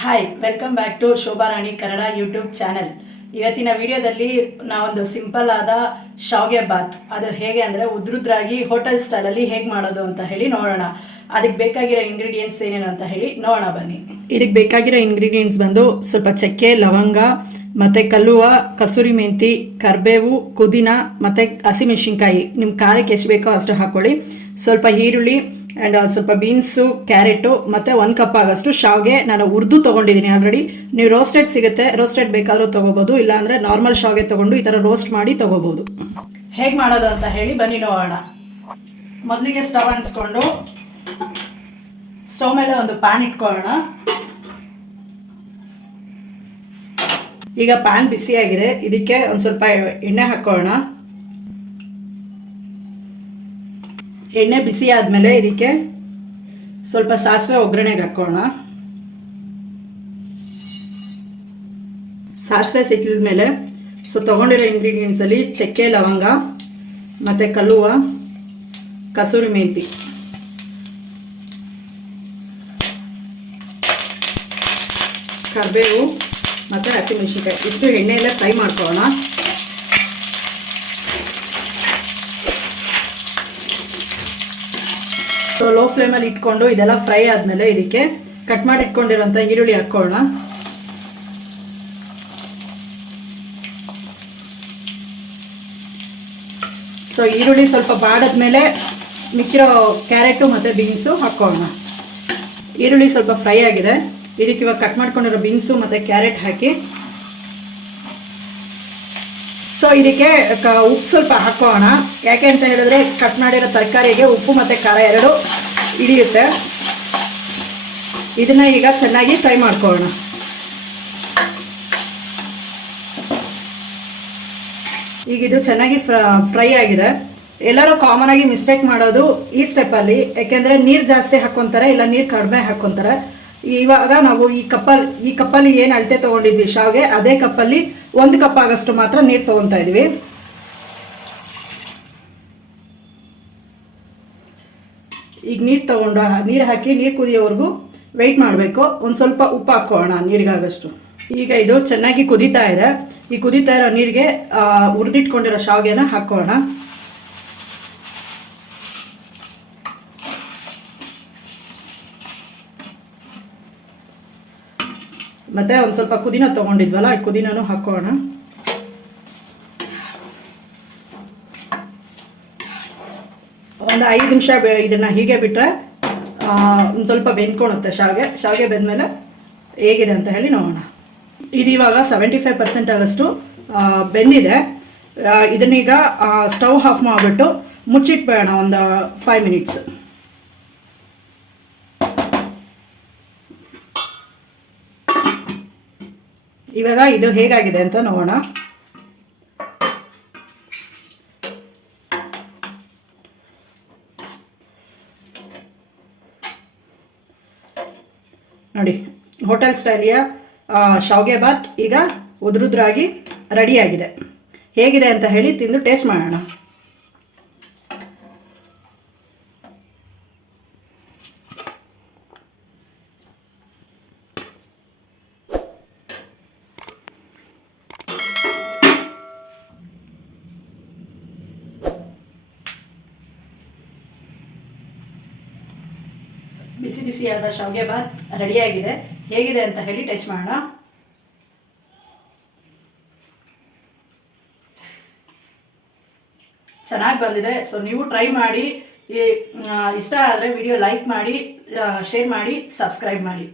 Hi, welcome back to Shobha Rani Kannada YouTube channel. ಇವತ್ತಿನ ವಿಡಿಯೋದಲ್ಲಿ ನಾವೊಂದು ಸಿಂಪಲ್ ಆದ ಶಾವ್ಗೆ ಬಾತ್ ಅದು ಹೇಗೆ ಅಂದರೆ ಉದ್ರುದ್ರಾಗಿ ಹೋಟೆಲ್ ಸ್ಟೈಲಲ್ಲಿ ಹೇಗೆ ಮಾಡೋದು ಅಂತ ಹೇಳಿ ನೋಡೋಣ. ಅದಕ್ಕೆ ಬೇಕಾಗಿರೋ ಇಂಗ್ರೀಡಿಯೆಂಟ್ಸ್ ಏನೇನು ಅಂತ ಹೇಳಿ ನೋಡೋಣ ಬನ್ನಿ. ಇದಕ್ಕೆ ಬೇಕಾಗಿರೋ ಇಂಗ್ರೀಡಿಯೆಂಟ್ಸ್ ಬಂದು ಸ್ವಲ್ಪ ಚಕ್ಕೆ, ಲವಂಗ, ಮತ್ತು ಕಲ್ಲುವ, ಕಸೂರಿ ಮೆಂತಿ, ಕರಿಬೇವು, ಪುದೀನ ಮತ್ತು ಹಸಿಮೆಣಸಿನ್ಕಾಯಿ. ನಿಮ್ಮ ಖಾರಕ್ಕೆ ಎಷ್ಟು ಬೇಕೋ ಅಷ್ಟು ಹಾಕ್ಕೊಳ್ಳಿ. ಸ್ವಲ್ಪ ಈರುಳ್ಳಿ ಆ್ಯಂಡ್ ಸ್ವಲ್ಪ ಬೀನ್ಸು, ಕ್ಯಾರೆಟು ಮತ್ತು 1 ಕಪ್ ಆಗೋಷ್ಟು ಶಾವ್ಗೆ ನಾನು ಹುರಿದು ತೊಗೊಂಡಿದ್ದೀನಿ ಆಲ್ರೆಡಿ. ನೀವು ರೋಸ್ಟೆಡ್ ಸಿಗುತ್ತೆ, ರೋಸ್ಟೆಡ್ ಬೇಕಾದರೂ ತೊಗೋಬೋದು, ಇಲ್ಲಾಂದರೆ ನಾರ್ಮಲ್ ಶಾವ್ಗೆ ತೊಗೊಂಡು ಈ ಥರ ರೋಸ್ಟ್ ಮಾಡಿ ತೊಗೋಬೋದು. ಹೇಗೆ ಮಾಡೋದು ಅಂತ ಹೇಳಿ ಬನ್ನಿ ನೋಡೋಣ. ಮೊದಲಿಗೆ ಸ್ಟವ್ ಅನ್ಸ್ಕೊಂಡು ಸ್ಟವ್ ಮೇಲೆ ಒಂದು ಪ್ಯಾನ್ ಇಟ್ಕೊಳ್ಳೋಣ. ಈಗ ಪ್ಯಾನ್ ಬಿಸಿಯಾಗಿದೆ, ಇದಕ್ಕೆ ಒಂದು ಸ್ವಲ್ಪ ಎಣ್ಣೆ ಹಾಕ್ಕೊಳ್ಳೋಣ. ಎಣ್ಣೆ ಬಿಸಿ ಆದಮೇಲೆ ಇದಕ್ಕೆ ಸ್ವಲ್ಪ ಸಾಸಿವೆ ಒಗ್ಗರಣೆಗೆ ಹಾಕೋಣ. ಸಾಸಿವೆ ಸಿಕ್ಕಿದ ಮೇಲೆ ತೊಗೊಂಡಿರೋ ಇಂಗ್ರೀಡಿಯೆಂಟ್ಸಲ್ಲಿ ಚಕ್ಕೆ, ಲವಂಗ ಮತ್ತು ಕಲ್ಲುವ, ಕಸೂರಿ ಮೆಂತಿ, ಕರಿಬೇವು ಮತ್ತು ಹಸಿಮೆಣಸಿನ್ಕಾಯಿ ಇಷ್ಟು ಎಣ್ಣೆಯಲ್ಲೇ ಫ್ರೈ ಮಾಡ್ಕೊಳ್ಳೋಣ. ಲೋ ಫ್ಲೇಮಲ್ಲಿ ಇಟ್ಕೊಂಡು ಇದೆಲ್ಲ ಫ್ರೈ ಆದಮೇಲೆ ಇದಕ್ಕೆ ಕಟ್ ಮಾಡಿ ಇಟ್ಕೊಂಡಿರೋಂಥ ಈರುಳ್ಳಿ ಹಾಕ್ಕೊಳ್ಳೋಣ. ಈರುಳ್ಳಿ ಸ್ವಲ್ಪ ಬಾಡಾದ್ಮೇಲೆ ಮಿಕ್ಕಿರೋ ಕ್ಯಾರೆಟು ಮತ್ತು ಬೀನ್ಸು ಹಾಕ್ಕೊಳ್ಳೋಣ. ಈರುಳ್ಳಿ ಸ್ವಲ್ಪ ಫ್ರೈ ಆಗಿದೆ, ಇದಕ್ಕೆ ಇವಾಗ ಕಟ್ ಮಾಡ್ಕೊಂಡಿರೋ ಬೀನ್ಸು ಮತ್ತು ಕ್ಯಾರೆಟ್ ಹಾಕಿ ಇದಕ್ಕೆ ಉಪ್ಪು ಸ್ವಲ್ಪ ಹಾಕೋಣ. ಯಾಕೆ ಅಂತ ಹೇಳಿದ್ರೆ ಕಟ್ ಮಾಡಿರೋ ತರಕಾರಿಗೆ ಉಪ್ಪು ಮತ್ತು ಖಾರ ಎರಡು ಹಿಡಿಯುತ್ತೆ. ಇದನ್ನ ಈಗ ಚೆನ್ನಾಗಿ ಫ್ರೈ ಮಾಡ್ಕೊಳ್ಳೋಣ. ಈಗ ಇದು ಚೆನ್ನಾಗಿ ಫ್ರೈ ಆಗಿದೆ. ಎಲ್ಲರೂ ಕಾಮನ್ ಆಗಿ ಮಿಸ್ಟೇಕ್ ಮಾಡೋದು ಈ ಸ್ಟೆಪ್ಪಲ್ಲಿ, ಯಾಕೆಂದರೆ ನೀರು ಜಾಸ್ತಿ ಹಾಕ್ಕೊತಾರೆ ಇಲ್ಲ ನೀರು ಕಡಿಮೆ ಹಾಕ್ಕೊತಾರೆ. ಇವಾಗ ನಾವು ಈ ಕಪ್ಪಲ್ಲಿ ಏನು ಅಳತೆ ತೊಗೊಂಡಿದ್ವಿ ಶಾವ್ಗೆ, ಅದೇ ಕಪ್ಪಲ್ಲಿ 1 ಕಪ್ ಆಗೋಷ್ಟು ಮಾತ್ರ ನೀರು ತೊಗೊತಾ ಇದ್ವಿ. ಈಗ ನೀರು ಹಾಕಿ ನೀರು ಕುದಿಯೋವರೆಗೂ ವೆಯ್ಟ್ ಮಾಡಬೇಕು. ಒಂದು ಸ್ವಲ್ಪ ಉಪ್ಪು ಹಾಕೋಣ ನೀರಿಗಾಗಷ್ಟು. ಈಗ ಇದು ಚೆನ್ನಾಗಿ ಕುದೀತಾ ಇದೆ. ಈ ಕುದೀತಾ ಇರೋ ನೀರಿಗೆ ಹುರಿದಿಟ್ಕೊಂಡಿರೋ ಶಾವ್ಗೆನ ಹಾಕೋಣ. ಮತ್ತು ಒಂದು ಸ್ವಲ್ಪ ಪುದೀನ ತೊಗೊಂಡಿದ್ವಲ್ಲ, ಈ ಪುದೀನೂ ಹಾಕೋಣ. ಒಂದು 5 ನಿಮಿಷ ಇದನ್ನು ಹೀಗೆ ಬಿಟ್ಟರೆ ಒಂದು ಸ್ವಲ್ಪ ಬೆಂದ್ಕೊಳುತ್ತೆ ಶಾವಿಗೆ ಬೆಂದಮೇಲೆ ಹೇಗಿದೆ ಅಂತ ಹೇಳಿ ನೋಡೋಣ. ಇದು ಇವಾಗ 75% ಆಗೋಷ್ಟು ಬೆಂದಿದೆ. ಇದನ್ನೀಗ ಸ್ಟವ್ ಆಫ್ ಮಾಡಿಬಿಟ್ಟು ಮುಚ್ಚಿಟ್ಬೇಡ ಒಂದು 5 ಮಿನಿಟ್ಸ್. ಇವಾಗ ಇದು ಹೇಗಾಗಿದೆ ಅಂತ ನೋಡೋಣ. ನೋಡಿ, ಹೋಟೆಲ್ ಸ್ಟೈಲಿಯ ಶಾವ್ಗೆ ಬಾತ್ ಈಗ ಉದ್ರುದ್ರಾಗಿ ರೆಡಿಯಾಗಿದೆ. ಹೇಗಿದೆ ಅಂತ ಹೇಳಿ ತಿಂದು ಟೇಸ್ಟ್ ಮಾಡೋಣ. ಬಿಸಿ ಬಿಸಿಯಾದ ಶಾವ್ಗೆ ಬಾತ್ ರೆಡಿಯಾಗಿದೆ. ಹೇಗಿದೆ ಅಂತ ಹೇಳಿ ಟೇಸ್ಟ್ ಮಾಡೋಣ. ಚೆನ್ನಾಗಿ ಬಂದಿದೆ. ನೀವು ಟ್ರೈ ಮಾಡಿ. ಇಷ್ಟ ಆದರೆ ವಿಡಿಯೋ ಲೈಕ್ ಮಾಡಿ, ಶೇರ್ ಮಾಡಿ, ಸಬ್ಸ್ಕ್ರೈಬ್ ಮಾಡಿ.